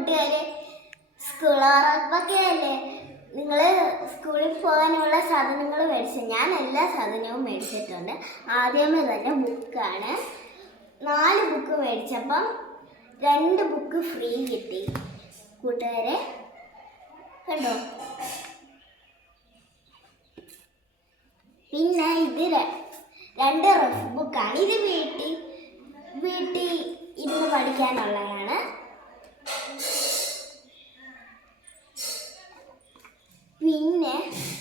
കൂട്ടുകാരെ സ്കൂൾ ഉറപ്പൊക്കെ അല്ലേ നിങ്ങൾ സ്കൂളിൽ പോകാനുള്ള സാധനങ്ങൾ മേടിച്ചു? ഞാൻ എല്ലാ സാധനവും മേടിച്ചിട്ടുണ്ട്. ആദ്യമേ തന്നെ ബുക്കാണ് നാല് ബുക്ക് മേടിച്ചപ്പം രണ്ട് ബുക്ക് ഫ്രീ കിട്ടി. കൂട്ടുകാരെ കണ്ടോ? പിന്നെ ഇത് രണ്ട് റഫ് ബുക്കാണ് ഇത് വീട്ടിൽ വീട്ടിൽ ഇരുന്ന് പഠിക്കാനുള്ളതാണ്.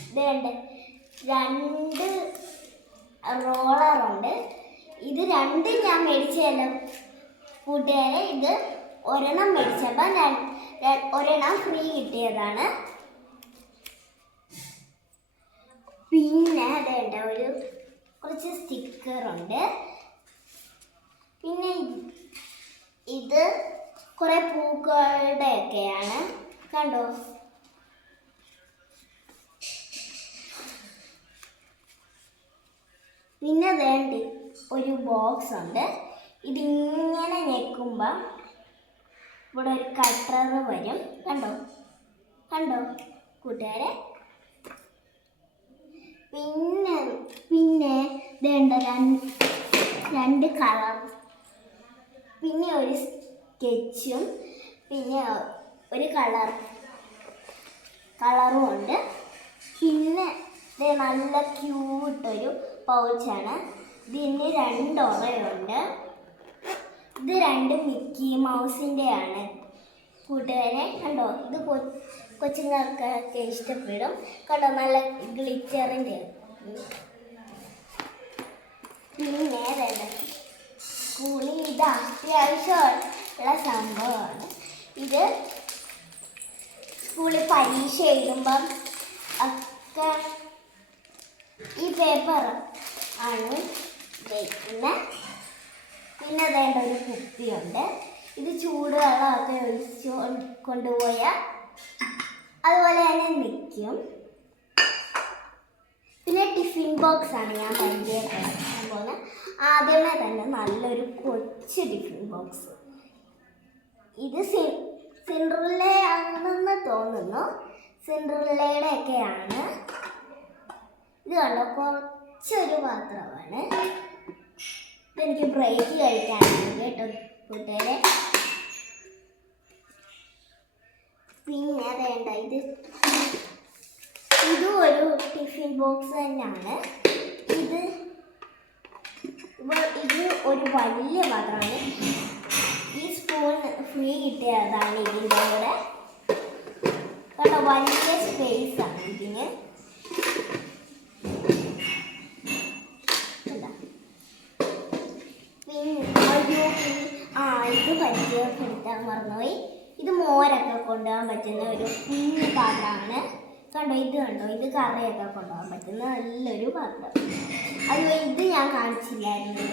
ഇതുണ്ട്. രണ്ട് റോളറുണ്ട്. ഇത് രണ്ടും ഞാൻ മേടിച്ചതല്ല കൂട്ടുകാരെ ഇത് ഒരെണ്ണം മേടിച്ചപ്പോൾ ഒരെണ്ണം ഫ്രീ കിട്ടിയതാണ്. പിന്നെ അതേണ്ട ഒരു കുറച്ച് സ്റ്റിക്കറുണ്ട്. പിന്നെ ഇത് കുറേ പൂക്കളുടെ ഒക്കെയാണ് കണ്ടോ? പിന്നെ വേണ്ട ഒരു ബോക്സ് ഉണ്ട്. ഇതിങ്ങനെ ഞെക്കുമ്പോൾ ഇവിടെ ഒരു കട്ടർ വരും. കണ്ടോ? കണ്ടോ? കൂട്ടുകാരെ? പിന്നെ പിന്നെ വേണ്ട രണ്ട് രണ്ട് കളർ പിന്നെ ഒരു സ്കെച്ചും പിന്നെ ഒരു കളർ കളറും ഉണ്ട്. പിന്നെ നല്ല ക്യൂട്ടൊരു പൗച്ചാണ്. ഇതിന് രണ്ട് ഒറയുണ്ട്. ഇത് രണ്ട് മിക്കി മൗസിന്റെ ആണ് കൂട്ടുകാരെ കണ്ടോ? ഇത് കൊച്ചുങ്ങൾക്കൊക്കെ ഇഷ്ടപ്പെടും. കണ്ടോ? നല്ല ഗ്ലിറ്ററിന്റെ പിന്നെ വേണ്ട കൂളി ഇത് അത്യാവശ്യമുള്ള സംഭവമാണ്. ഇത് സ്കൂളിൽ പരീക്ഷ എഴുതുമ്പം ഒക്കെ ഈ പേപ്പർ ആണ്. പിന്നെ പിന്നെ വേണ്ട ഒരു കുപ്പിയുണ്ട്. ഇത് ചൂടുവെള്ളമൊക്കെ ഒഴിച്ച് കൊണ്ടുപോയാൽ അതുപോലെ തന്നെ നിൽക്കും. പിന്നെ ടിഫിൻ ബോക്സ് ആണ് ഞാൻ പരിചയപ്പെടുത്താൻ ആദ്യമേ തന്നെ നല്ലൊരു കൊച്ചു ടിഫിൻ ബോക്സ്. ഇത് സി സിൻഡ്രില്ലയാണെന്ന് തോന്നുന്നു. സിൻഡ്രല്ലയുടെ ഒക്കെയാണ് ഇത് കണ്ടോ കുറച്ചൊരു പാത്രമാണ്. എനിക്ക് ബ്രേക്ക് കഴിക്കാനാണ് കേട്ടോ കൂട്ടുകാരെ. പിന്നെ വേണ്ട ഇത് ഇതും ഒരു ടിഫിൻ ബോക്സ് തന്നെയാണ്. ഇത് ഇത് ഒരു വലിയ പാത്രമാണ്. ഈ സ്പൂൺ ഫ്രീ കിട്ടിയതാണ് ഇതിന്റെ കൂടെ. കേട്ടോ വലിയ സ്പേസ് ആണ് ഇതിന് കണ്ടോ? പിന്നെ അയ്യോ പിന്നെ- ആ ഇത് പരിചയപ്പെടുത്താൻ മറന്നുപോയി. ഇത് മോരൊക്കെ കൊണ്ടുപോകാൻ പറ്റുന്ന ഒരു കുഞ്ഞു പാത്രമാണ്. കണ്ടോ ഇത് കണ്ടോ ഇത് കറിയൊക്കെ കൊണ്ടുപോകാൻ പറ്റുന്ന നല്ലൊരു പാത്രം. അയ്യോ ഇത് ഞാൻ കാണിച്ചില്ലായിരുന്നു.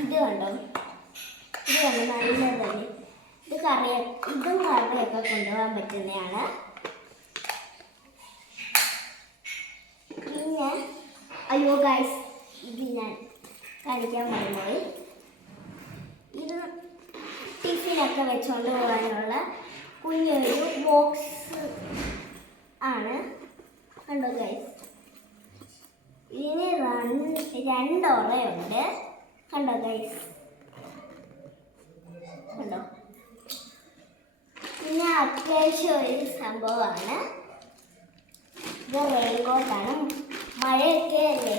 ഇത് കണ്ടോ? ഇത് കണ്ടോ നല്ലതല്ലേ ഇത് കറി ഇതും കറിയൊക്കെ കൊണ്ടുപോകാൻ പറ്റുന്നതാണ്. പിന്നെ അയ്യോ ഗൈസ് ഇത് ഞാൻ കാണിക്കാൻ മറന്നുപോയി ഇത് ടിഫിനൊക്കെ വെച്ചുകൊണ്ട് പോകാനുള്ള കുഞ്ഞൊരു ബോക്സ് ആണ്. കണ്ടോ ഗൈസ് ഇതിന് രണ്ട് രണ്ട് ഒറയുണ്ട്. കണ്ടോ ഗൈസ് കണ്ടോ? പിന്നെ അത്യാവശ്യം ഒരു സംഭവമാണ്. ഇത് റെയിൻകോട്ടാണ് മഴയൊക്കെ അല്ലേ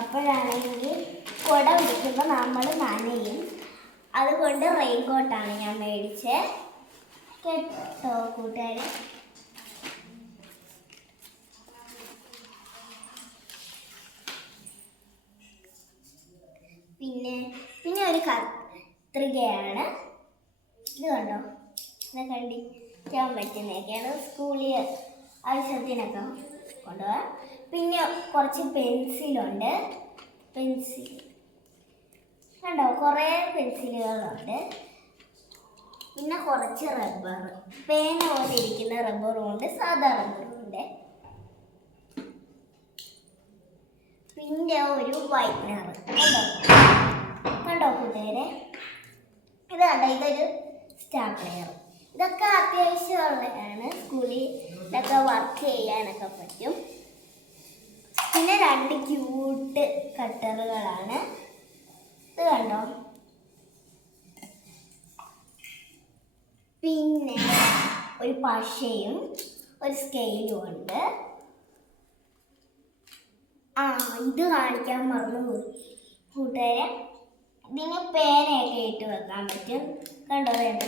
അപ്പോഴാണെങ്കിൽ കുട പിടിക്കുമ്പോൾ നമ്മൾ നനയും. അതുകൊണ്ട് റെയിൻ റെയിൻകോട്ടാണ് ഞാൻ മേടിച്ചത് കേട്ടോ കൂട്ടുകാരെ? പിന്നെ പിന്നെ ഒരു കത്രികയാണ്. ഇത് കണ്ടോ? ഇത് കണ്ടിക്കാൻ പറ്റുന്നതൊക്കെയാണ് സ്കൂളിൽ ആവശ്യത്തിനൊക്കെ കൊണ്ടുപോകാം. പിന്നെ കുറച്ച് പെൻസിലുണ്ട്. പെൻസിൽ. കണ്ടോ കുറേ പെൻസിലുകളുണ്ട്. പിന്നെ കുറച്ച് റബ്ബർ പേന പോലെ ഇരിക്കുന്ന റബ്ബറും ഉണ്ട് സാധാ റബ്ബറും ഉണ്ട്. പിന്നെ ഒരു വൈറ്റ്നർ കണ്ടോ? കണ്ടോ കൂട്ടുകാരെ ഇത് കണ്ടോ ഇതൊരു സ്റ്റാപ്ലെയർ ഇതൊക്കെ അത്യാവശ്യമുള്ളതാണ്. സ്കൂളിൽ ഇതൊക്കെ വർക്ക് ചെയ്യാനൊക്കെ പറ്റും. പിന്നെ രണ്ട് ക്യൂട്ട് കട്ടറുകളാണ് കണ്ടോ പിന്നെ ഒരു പശയും ഒരു സ്കെയിലും ഉണ്ട്. ആ ഇത് കാണിക്കാൻ മറന്നുപോയി കൂട്ടുകാരെ ഇതിന് പേനയൊക്കെ ഇട്ട് വെക്കാൻ പറ്റും. കണ്ടോ വേണ്ട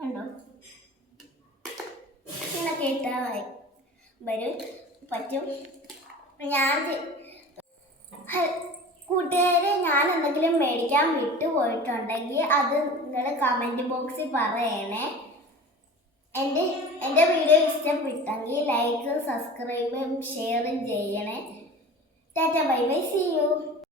കണ്ടോ? ഇന്നൊക്കെ ഇട്ടാൽ വരും പറ്റും. ഞാൻ കൂട്ടുകാരെ ഞാൻ എന്തെങ്കിലും മേടിക്കാൻ വിട്ടുപോയിട്ടുണ്ടെങ്കിൽ അത് നിങ്ങൾ കമന്റ് ബോക്സിൽ പറയണേ. എന്റെ എന്റെ വീഡിയോ ഇഷ്ടപ്പെട്ടെങ്കിൽ ലൈക്കും സബ്സ്ക്രൈബും ഷെയറും ചെയ്യണേ. Tata bye bye see you